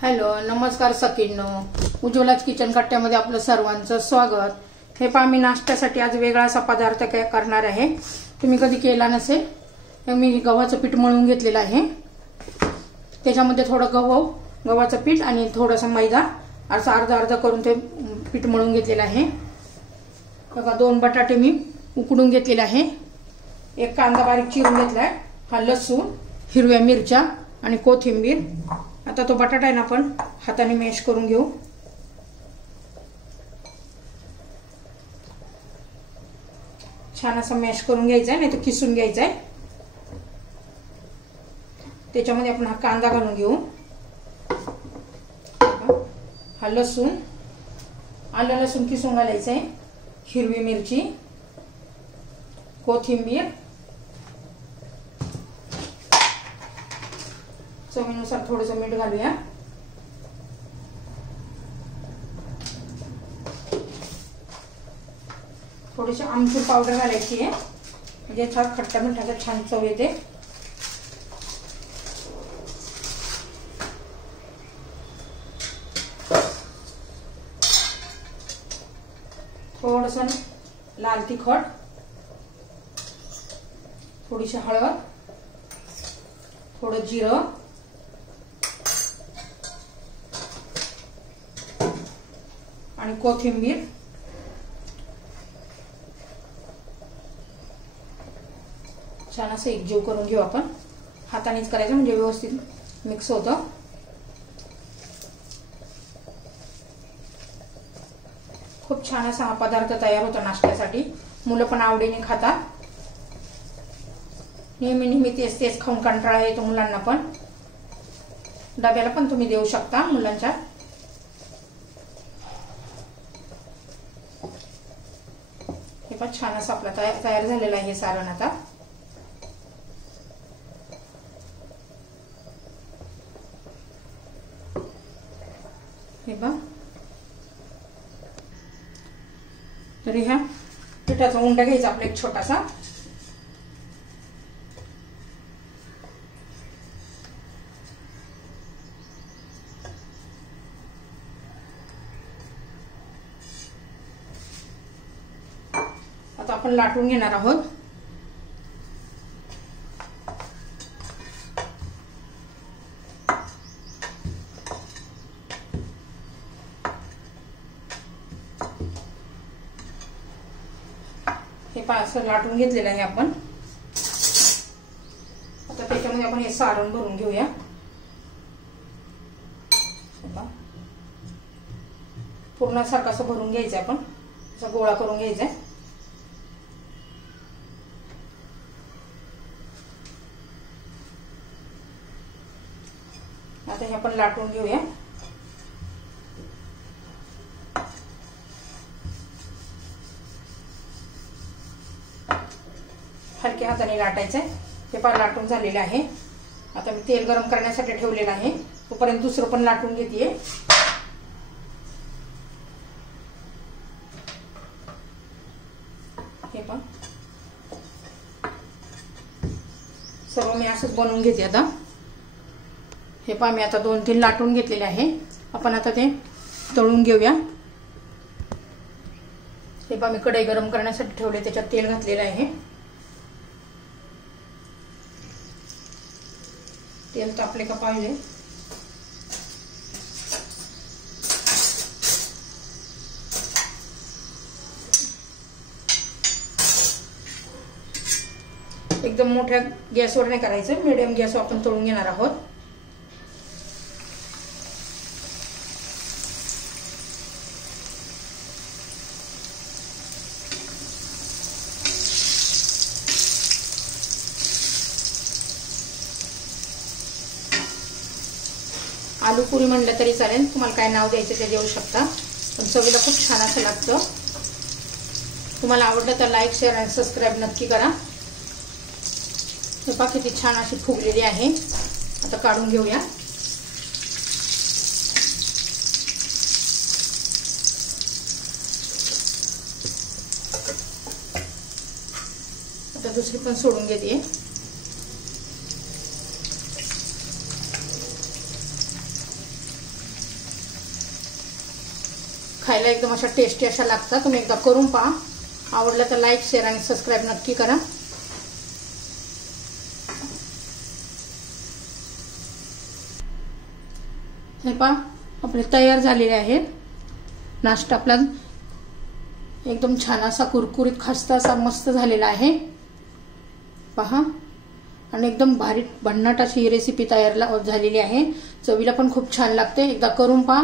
Hello नमस्कार सखींनो, उज्ज्वलाच kitchen कट्ट्यामध्ये आपलं सर्वांचं स्वागत। हे पहा मी नाश्त्यासाठी आज वेगळा असा पदार्थ करणार आहे। तुम्ही कधी केला नसेल तर मी गव्हाचं पीठ मळून घेतलेलं आहे। त्याच्यामध्ये थोडं गव्हाचं पीठ आणि थोडासा मैदा असं अर्धा अर्धा करून ते पीठ मळून घेतलेलं आहे। बघा 2 बटाटे मी उकडून घेतलेले आहे। एक कांदा बारीक चिरून घेतलाय, हा लसूण, हिरव्या मिरच्या आणि कोथिंबीर। आता तो बटाटा आहे ना आपण हाताने मॅश करून घेऊ। छान असं मॅश करून घ्यायचा आहे, नाही तर किसून घ्यायचा आहे। त्याच्यामध्ये आपण हा कांदा घालून घेऊ, हा लसूण, आलं लसूण किसून घालायचं आहे, हिरवी मिरची, कोथिंबीर, चवीनुसार थोडंसं मीठ घालूया। थोडीशी आमचूर पावडर घालायची आहे, म्हणजे खट्टा मिठाचा छान चव येते। थोडंसं लाल तिखट, थोडीशी हळद, थोडं जिरं, आणि कोथिंबीर। छान असं एकजीव करून घेऊ आपण, हातानेच करायचं म्हणजे व्यवस्थित मिक्स होतं। खूप छान असा हा पदार्थ तयार होतो नाश्त्यासाठी, मुलं पण आवडीने खातात। नेहमी तेच खाऊन कंटाळा येतो मुलांना, पण डब्याला पण तुम्ही देऊ शकता मुलांच्या। हे पण छान असं आपला तयार झालेला आहे सारण। आता हे बघ, तरी ह्या पिठाचा उंडा घ्यायचा आपला एक छोटासा। आता आपण लाटून घेणार आहोत। हे असं लाटून घेतलेलं आहे आपण। आता त्याच्यामध्ये आपण हे सारण भरून घेऊया। पूर्ण सारखं असं भरून घ्यायचं आपण, असा गोळा करून घ्यायचा आहे। आता हे आपण लाटून घेऊया। हलक्या हाताने लाटायचं आहे। हे पण लाटून झालेलं आहे। आता मी तेल गरम करण्यासाठी ठेवलेलं आहे, तोपर्यंत दुसरं पण लाटून घेते। हे पण सर्व मी असंच बनवून घेते आता। हे पहा मी आता 2-3 लाटून घेतलेले आहे। आपण आता ते तळून घेऊया। हे पहा मी कढई गरम करण्यासाठी ठेवले, त्याच्यात तेल घातलेलं आहे। तेल तापले का पाहिजे। एकदम मोठ्या गॅसवर नाही करायचं, मीडियम गॅसवर आपण तळून घेणार आहोत। आलू पुरी म्हणलं तरी चालेल, तुम्हाला काय नाव द्यायचं ते देऊ शकता, पण चवीला खूप छान असं लागतं। तुम्हाला आवडलं तर लाईक, शेअर आणि सबस्क्राईब नक्की करा। हे पहा किती छान अशी फुगलेली आहे। आता काढून घेऊया। आता दुसरी पण सोडून घेते। खायला एकदम अशा टेस्टी अशा लागतात. तुम्ही एकदा करून पहा. आवडलं तर लाईक, शेअर आणि सबस्क्राईब नक्की करा. हे पहा आपले तयार झालेले आहेत. नाश्ता आपला एकदम छान असा कुरकुरीत खस्ता असा मस्त झालेला आहे पहा. आणि एकदम भारी भन्नाट अशी रेसिपी तयार झालेली आहे. चवीला पण खूप छान लागते. एकदा करून पहा.